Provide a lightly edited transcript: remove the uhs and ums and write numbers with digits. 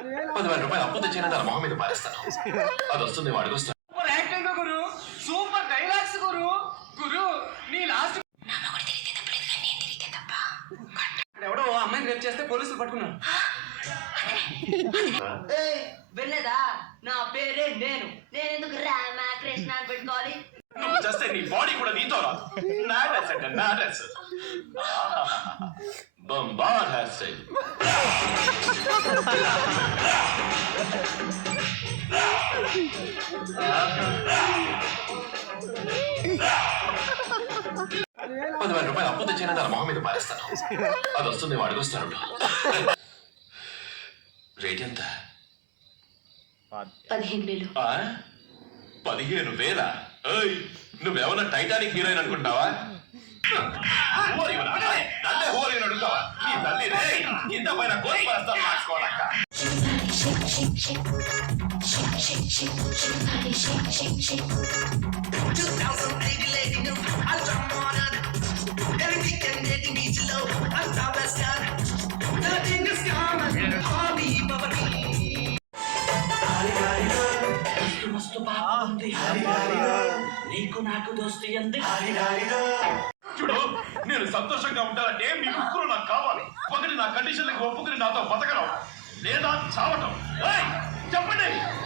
10,000 అప్పు తెచ్చినా తన మొహం మీద పారేస్తాను. అది వస్తుంది వాడికి వస్తాను. సూపర్ యాక్టింగ్ గురు, సూపర్ డైలాగ్స్ గురు. గురు నీ లాస్ట్ ఎవడో అమ్మాయిని రేపు చేస్తే పోలీసులు పట్టుకున్నారు. వెళ్ళదా? నా పేరే నేను ఎందుకు రామ కృష్ణ అని పెట్టుకోవాలి? నువ్వు చేస్తే నీ బాడీ కూడా నీతో రాదు. నా డ్రెస్ అంటే నా డ్రెస్. బొంబార్ hair style. ₹10,000 అప్పు తెచ్చినా తన మొహం మీద పారేస్తాను. అది వస్తుంది వాడికి వస్తాను. రేట్ ఎంత? 15,000. 15,000? నువ్వేమన్నా టైటానిక్ హీరోయిన్ అనుకుంటావా? అడుగుతావా? నీ తల్లి రే ఇంత పైన కోరి పరస్తాను మార్చుకోవాలక్క. నీకు నాకు దోస్తీ ఎంత? చూడు, నేను సంతోషంగా ఉంటానంటే మీ ముగ్గురు నాకు కావాలి. ఒకటి నా కండిషన్లకు ఒప్పుకుని నాతో బతకడం, లేదా చావటం. చెప్పండి.